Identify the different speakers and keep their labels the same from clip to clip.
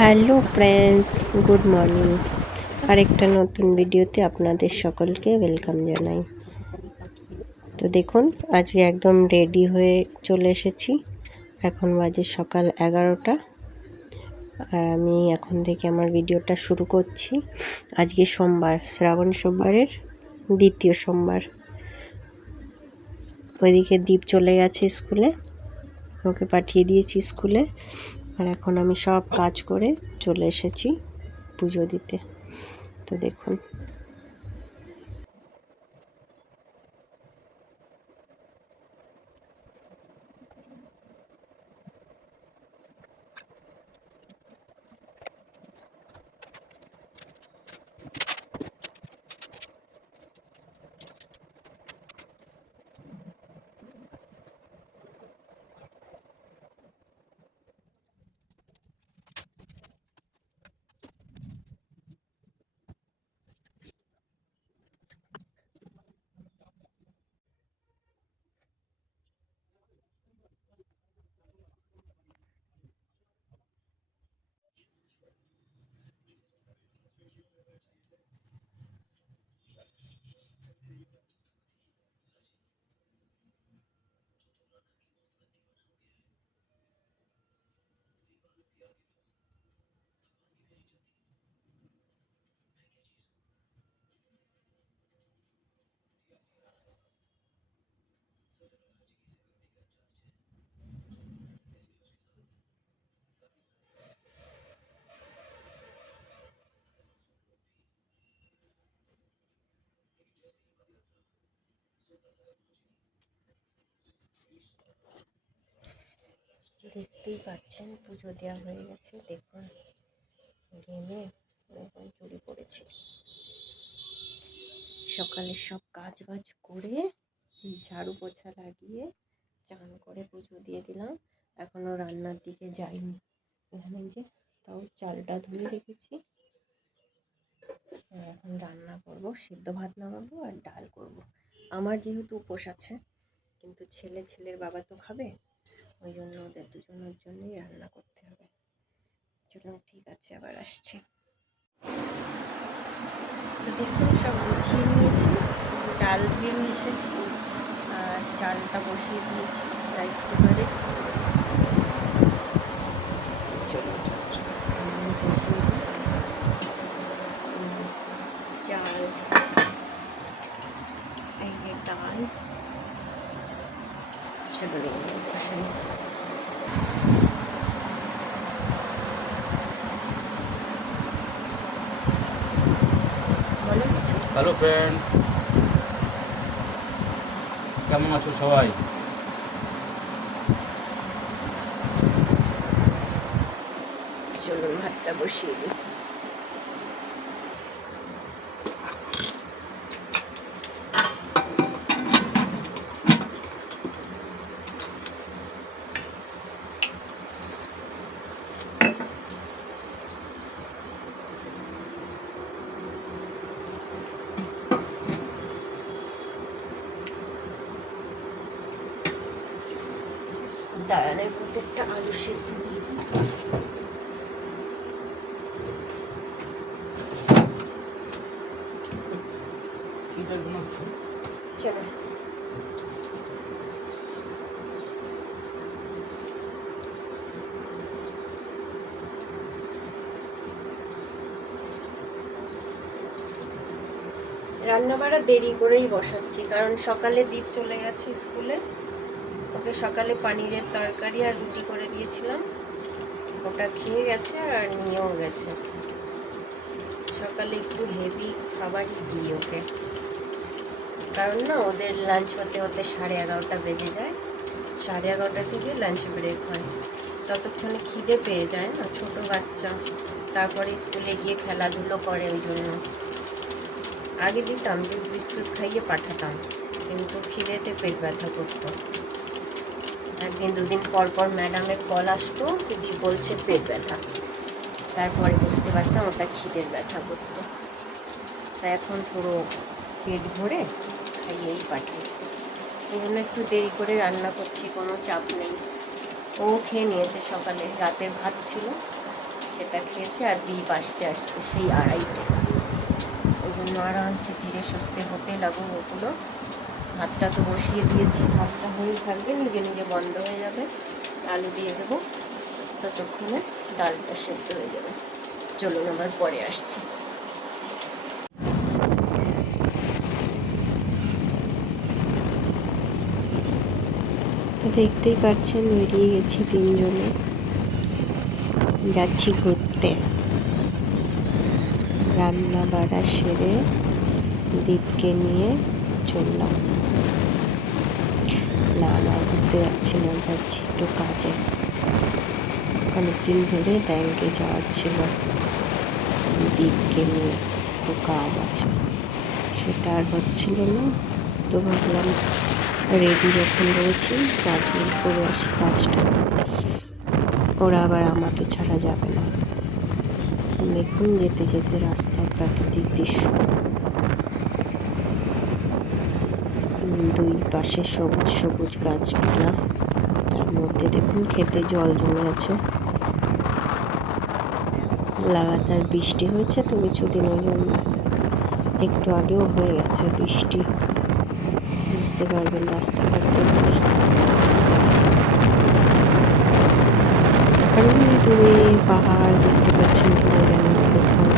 Speaker 1: Hello friends, good morning. আরেকটা নতুন ভিডিওতে আপনাদের সকলকে ওয়েলকাম জানাই। তো দেখুন, আজকে একদম রেডি হয়ে চলে এসেছি। এখন বাজে সকাল এগারোটা। আর আমি এখন থেকে আমার ভিডিওটা শুরু করছি। আজকে সোমবার, শ্রাবণ সোমবারের দ্বিতীয় সোমবার। ওইদিকে দ্বীপ চলে গেছে স্কুলে। ওকে পাঠিয়ে দিয়েছি স্কুলে। আর এখন আমি সব কাজ করে চলে এসেছি পুজো দিতে। তো দেখুন। দেখতেই পাচ্ছেন, পুজো দেওয়া হয়ে গেছে। দেখুন, গেমে এখন চুরি পড়েছে সকালে সব কাজ বাজ করে ঝাড়ু পোছা লাগিয়ে চান করে পুজো দিয়ে দিলাম। এখনও রান্নার দিকে যাইনি। এখানে যে তাও চালটা ধুয়ে রেখেছি। এখন রান্না করব, সিদ্ধ ভাত নামাবো আর ডাল করব। আমার যেহেতু উপোস আছে, কিন্তু ছেলে ছেলের বাবা তো খাবে ওই জন্য ওদের দুজনের জন্যই রান্না করতে হবে। চলুন ঠিক আছে, আবার আসছি। দেখুন সব গুছিয়ে নিয়েছি। ডাল দিয়ে নিয়ে এসেছি, আর চালটা বসিয়ে দিয়েছি রাইস কুকারে চলুন বসিয়ে দিই চাল এই যে ডাল চলুন বসে বলো কিছু
Speaker 2: হ্যালো ফ্রেন্ড কেমন আছো সবাই?
Speaker 1: চলুন বসিয়ে দিই। মধ্যে একটা আলু সিদ্ধ দিয়ে রান্নাবাড়া দেরি করেই বসাচ্ছি, কারণ সকালে দ্বীপ চলে গেছে স্কুলে। ওকে সকালে পানিরের তরকারি আর রুটি করে দিয়েছিলাম। ওটা খেয়ে গেছে আর নিয়েও গেছে। সকালে একটু হেভি খাবারই দিই ওকে। কারণ না ওদের লাঞ্চ হতে হতে সাড়ে এগারোটা বেজে যায়। সাড়ে এগারোটা থেকে লাঞ্চ ব্রেক হয়। ততক্ষণে খিদে পেয়ে যায় না, ছোটো বাচ্চা। তারপরে স্কুলে গিয়ে খেলাধুলো করে ওই জন্য। আগে দিতাম, দুধ বিস্কুট খাইয়ে পাঠাতাম। কিন্তু খিদেতে পেট ব্যথা করতো। একদিন দুদিন পর পর ম্যাডামের কল আসতো, দিদি বলছে পেট ব্যথা। তারপরে বুঝতে পারতাম ওটা খিদের ব্যথা করতো। তাই এখন পুরো পেট ভরে খাইয়েই পাঠাই। এই জন্য একটু দেরি করে রান্না করছি, কোনো চাপ নেই। ও খেয়ে নিয়েছে সকালে, রাতের ভাত ছিল, সেটা খেয়েছে আর দ্বীপ আসতে আসতে সেই আড়াইটে। ওই জন্য আরামসে ধীরে সুস্থে হতে লাগুক ওগুলো। ভাতটা তো বসিয়ে দিয়েছি, ভাতটা হয়ে থাকবে, নিজে নিজে বন্ধ হয়ে যাবে। আলু দিয়ে দেবো, ততক্ষণে ডালটা সেদ্ধ হয়ে যাবে। চলুন আবার পরে আসছি। তো দেখতেই পাচ্ছেন, বেরিয়ে গেছি তিনজনে। যাচ্ছি ঘুরতে। রান্না বাড়া সেরে দীপকে নিয়ে চললাম। না না, ঘুরতে যাচ্ছি না, যাচ্ছি একটু কাজে। অনেকদিন ধরে ব্যাংকে যাওয়ার ছিল। দীপকে নিয়ে একটু কাজ আছে। সেটা আর হচ্ছিল না। তো ভাবলাম রেডি যখন রয়েছি, কাজ করে আসি কাজটা। ওরা আবার আমাকে ছাড়া যাবে না। দেখুন যেতে যেতে রাস্তার প্রাকৃতিক দৃশ্য। পাশে সবুজ সবুজ গাছপালা। তার মধ্যে দেখুন খেতে জল জমে আছে। লাগাতার বৃষ্টি হয়েছে তো কিছুদিনের জন্য একটু আগেও হয়ে গেছে বৃষ্টি। বুঝতে পারবেন রাস্তাঘাট দেখলে আর দূরে পাহাড় দেখতে পাচ্ছেন কিনা জানি না দেখুন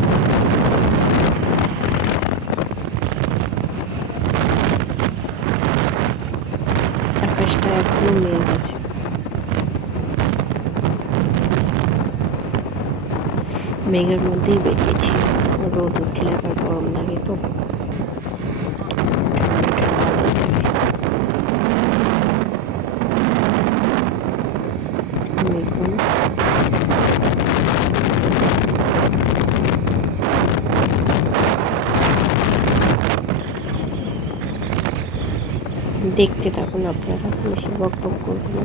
Speaker 1: আকাশটা এখনও মেঘ আছে মেঘের মধ্যেই বেরিয়েছি। রোদ উঠলে আবার গরম লাগে তো দেখুন দেখতে থাকুন আপনারা বেশি বক বক করব না।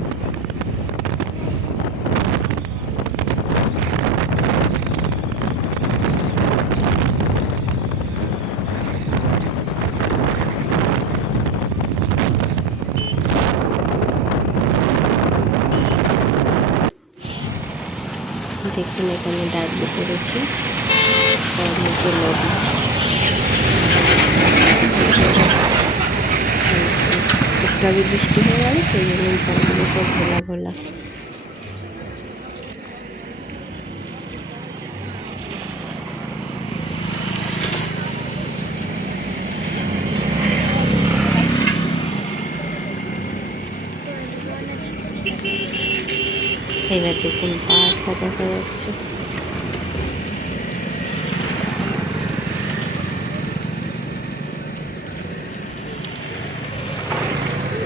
Speaker 1: দেখুন এখানে দাঁড়িয়ে পড়েছি নিচে নদী। আগে বৃষ্টি হয়ে গেল, সেই জন্য এই পানিগুলো সব ঘোলা ঘোলা। এবার দেখুন পাহাড়টা দেখা যাচ্ছে।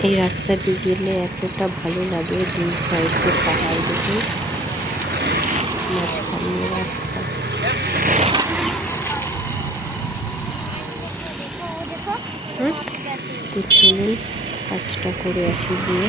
Speaker 1: এই রাস্তা দিয়ে গেলে এতটা ভালো লাগে দুই সাইডে পাহাড় দেখে। মাঝখানে রাস্তা? তো চলুন কাজটা করে আসি গিয়ে।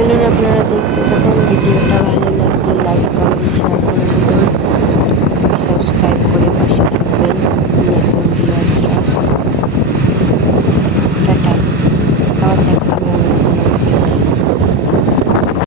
Speaker 1: চলুন আপনারা দেখতে থাকুন, ভিডিওটা ভালো লাগলে লাইক করুন শেয়ার করে দেবেন। সাবস্ক্রাইব করে পাশে থাকবেন। নতুন ডিয়ার